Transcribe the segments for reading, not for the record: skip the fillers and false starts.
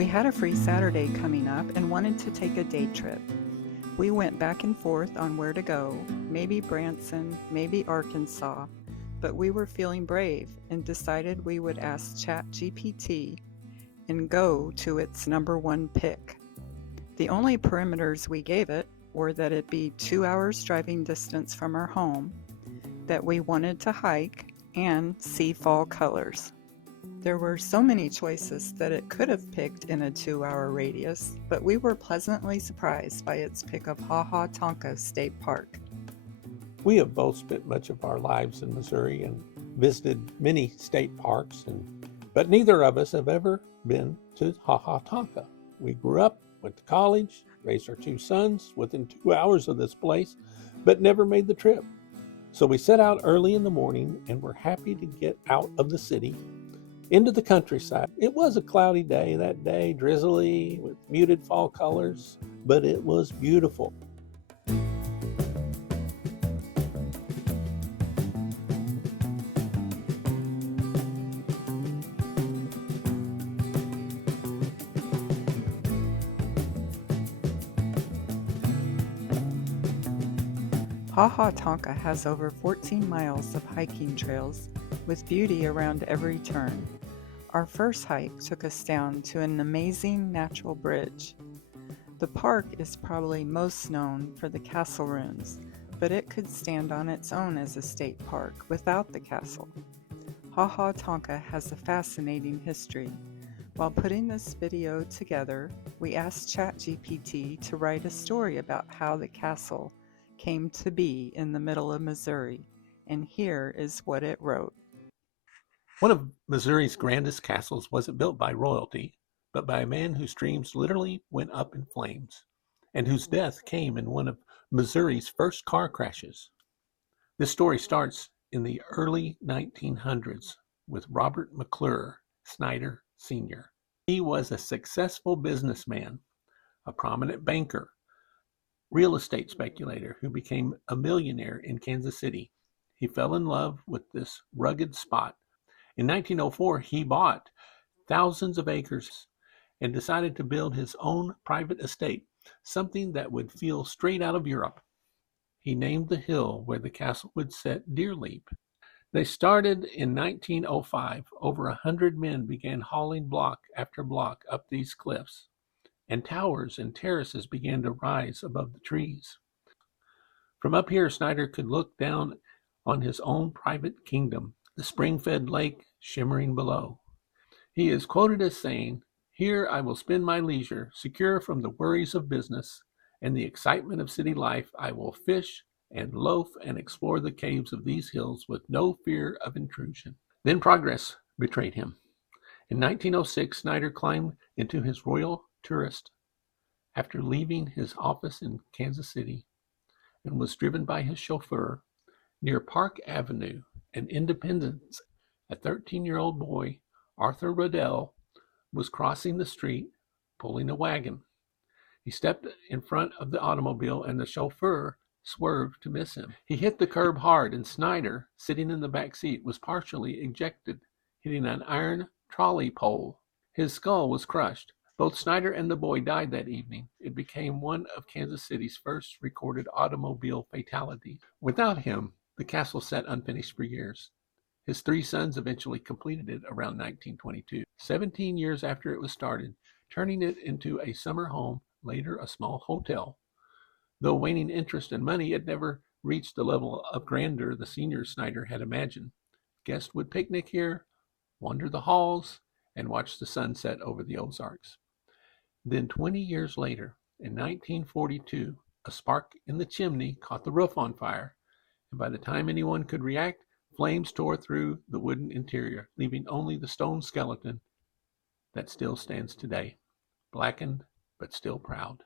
We had a free Saturday coming up and wanted to take a day trip. We went back and forth on where to go, maybe Branson, maybe Arkansas, but we were feeling brave and decided we would ask ChatGPT and go to its number one pick. The only parameters we gave it were that it be 2 hours driving distance from our home, that we wanted to hike, and see fall colors. There were so many choices that it could have picked in a 2-hour radius, but we were pleasantly surprised by its pick of Ha Tonka State Park. We have both spent much of our lives in Missouri and visited many state parks, but neither of us have ever been to Ha Tonka. We grew up, went to college, raised our 2 sons within 2 hours of this place, but never made the trip. So we set out early in the morning and were happy to get out of the city into the countryside. It was a cloudy day that day, drizzly with muted fall colors, but it was beautiful. Ha Tonka has over 14 miles of hiking trails with beauty around every turn. Our first hike took us down to an amazing natural bridge. The park is probably most known for the castle ruins, but it could stand on its own as a state park without the castle. Ha Tonka has a fascinating history. While putting this video together, we asked ChatGPT to write a story about how the castle came to be in the middle of Missouri, and here is what it wrote. One of Missouri's grandest castles wasn't built by royalty, but by a man whose dreams literally went up in flames, and whose death came in one of Missouri's first car crashes. This story starts in the early 1900s with Robert McClure Snyder Sr. He was a successful businessman, a prominent banker, real estate speculator who became a millionaire in Kansas City. He fell in love with this rugged spot. In 1904, he bought thousands of acres and decided to build his own private estate, something that would feel straight out of Europe. He named the hill where the castle would set Deer Leap. They started in 1905. Over 100 men began hauling block after block up these cliffs, and towers and terraces began to rise above the trees. From up here, Snyder could look down on his own private kingdom, the spring-fed lake shimmering below. He is quoted as saying, "Here I will spend my leisure, secure from the worries of business and the excitement of city life. I will fish and loaf and explore the caves of these hills with no fear of intrusion." Then progress betrayed him. In 1906, Snyder climbed into his Royal Tourist after leaving his office in Kansas City and was driven by his chauffeur near Park Avenue and Independence. A 13-year-old boy, Arthur Riddell, was crossing the street, pulling a wagon. He stepped in front of the automobile and the chauffeur swerved to miss him. He hit the curb hard, and Snyder, sitting in the back seat, was partially ejected, hitting an iron trolley pole. His skull was crushed. Both Snyder and the boy died that evening. It became one of Kansas City's first recorded automobile fatalities. Without him, the castle sat unfinished for years. His 3 sons eventually completed it around 1922, 17 years after it was started, turning it into a summer home, later a small hotel. Though waning interest and money, it never reached the level of grandeur the senior Snyder had imagined. Guests would picnic here, wander the halls, and watch the sunset over the Ozarks. Then 20 years later, in 1942, a spark in the chimney caught the roof on fire, and by the time anyone could react, flames tore through the wooden interior, leaving only the stone skeleton that still stands today, blackened but still proud.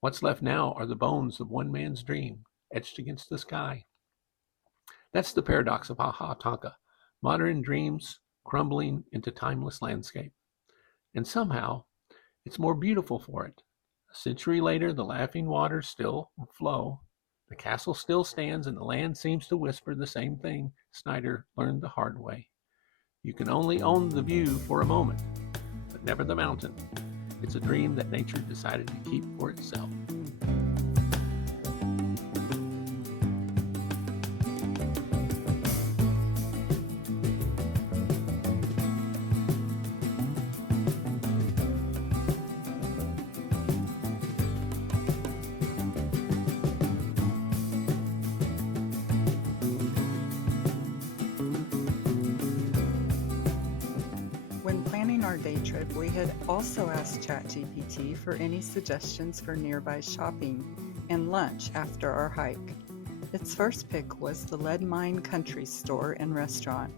What's left now are the bones of one man's dream, etched against the sky. That's the paradox of Ha Tonka, modern dreams crumbling into timeless landscape. And somehow, it's more beautiful for it. A century later, the laughing waters still flow, the castle still stands, and the land seems to whisper the same thing Snyder learned the hard way. You can only own the view for a moment, but never the mountain. It's a dream that nature decided to keep for itself. When planning our day trip, we had also asked ChatGPT for any suggestions for nearby shopping and lunch after our hike. Its first pick was the Lead Mine Country Store and Restaurant.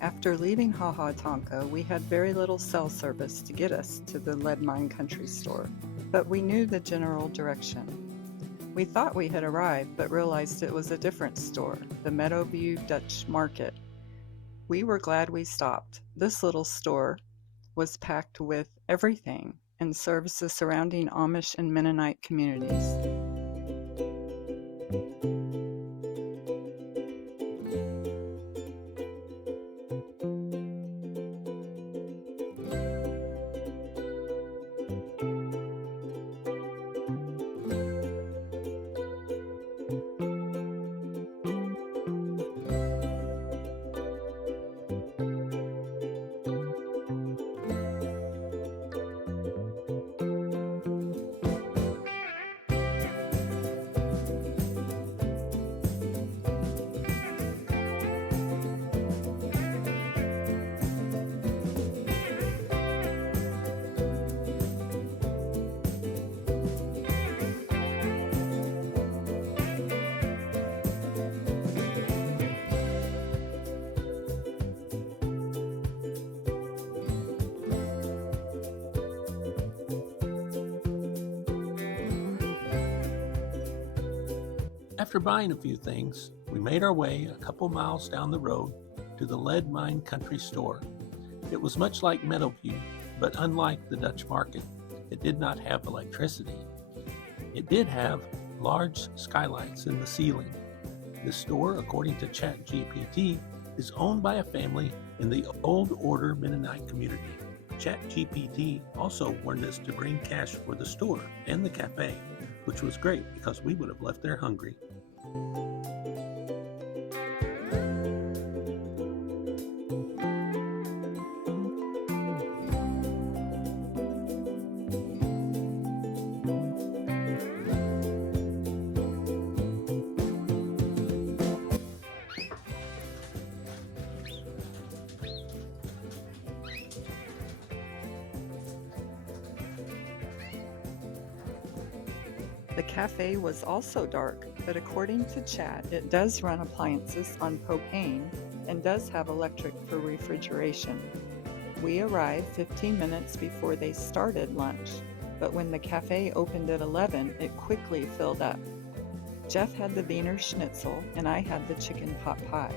After leaving Ha Tonka, we had very little cell service to get us to the Lead Mine Country Store, but we knew the general direction. We thought we had arrived, but realized it was a different store, the Meadowview Dutch Market. We were glad we stopped. This little store was packed with everything and serves the surrounding Amish and Mennonite communities. After buying a few things, we made our way a couple miles down the road to the Lead Mine Country Store. It was much like Meadowview, but unlike the Dutch Market, it did not have electricity. It did have large skylights in the ceiling. The store, according to ChatGPT, is owned by a family in the Old Order Mennonite community. ChatGPT also warned us to bring cash for the store and the cafe, which was great because we would have left there hungry. The cafe was also dark, but according to Chat, it does run appliances on propane and does have electric for refrigeration. We arrived 15 minutes before they started lunch, but when the cafe opened at 11, it quickly filled up. Jeff had the Wiener Schnitzel and I had the chicken pot pie.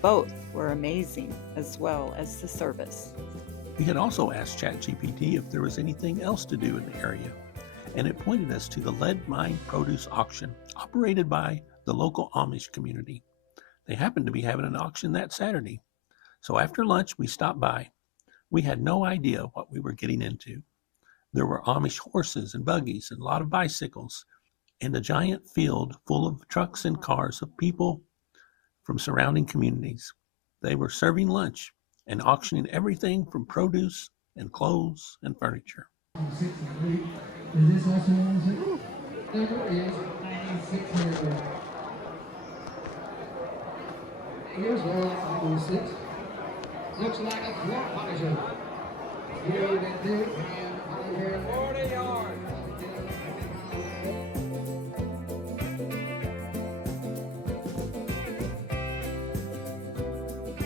Both were amazing, as well as the service. We had also asked ChatGPT if there was anything else to do in the area, and it pointed us to the Lead Mine Produce Auction, operated by the local Amish community. They happened to be having an auction that Saturday, so after lunch we stopped by. We had no idea what we were getting into. There were Amish horses and buggies and a lot of bicycles, and a giant field full of trucks and cars of people from surrounding communities. They were serving lunch and auctioning everything from produce and clothes and furniture. Is this also on the number is 9600. Here's one 06. Looks like a block manager. Here they do and 40 yards.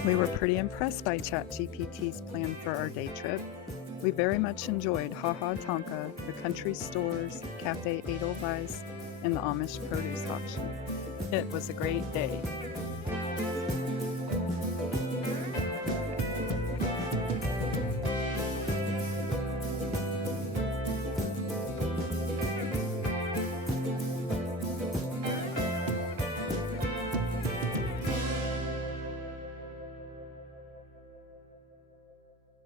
We were pretty impressed by ChatGPT's plan for our day trip. We very much enjoyed Ha Tonka, the country stores, Cafe Edelweiss, and the Amish produce auction. It was a great day.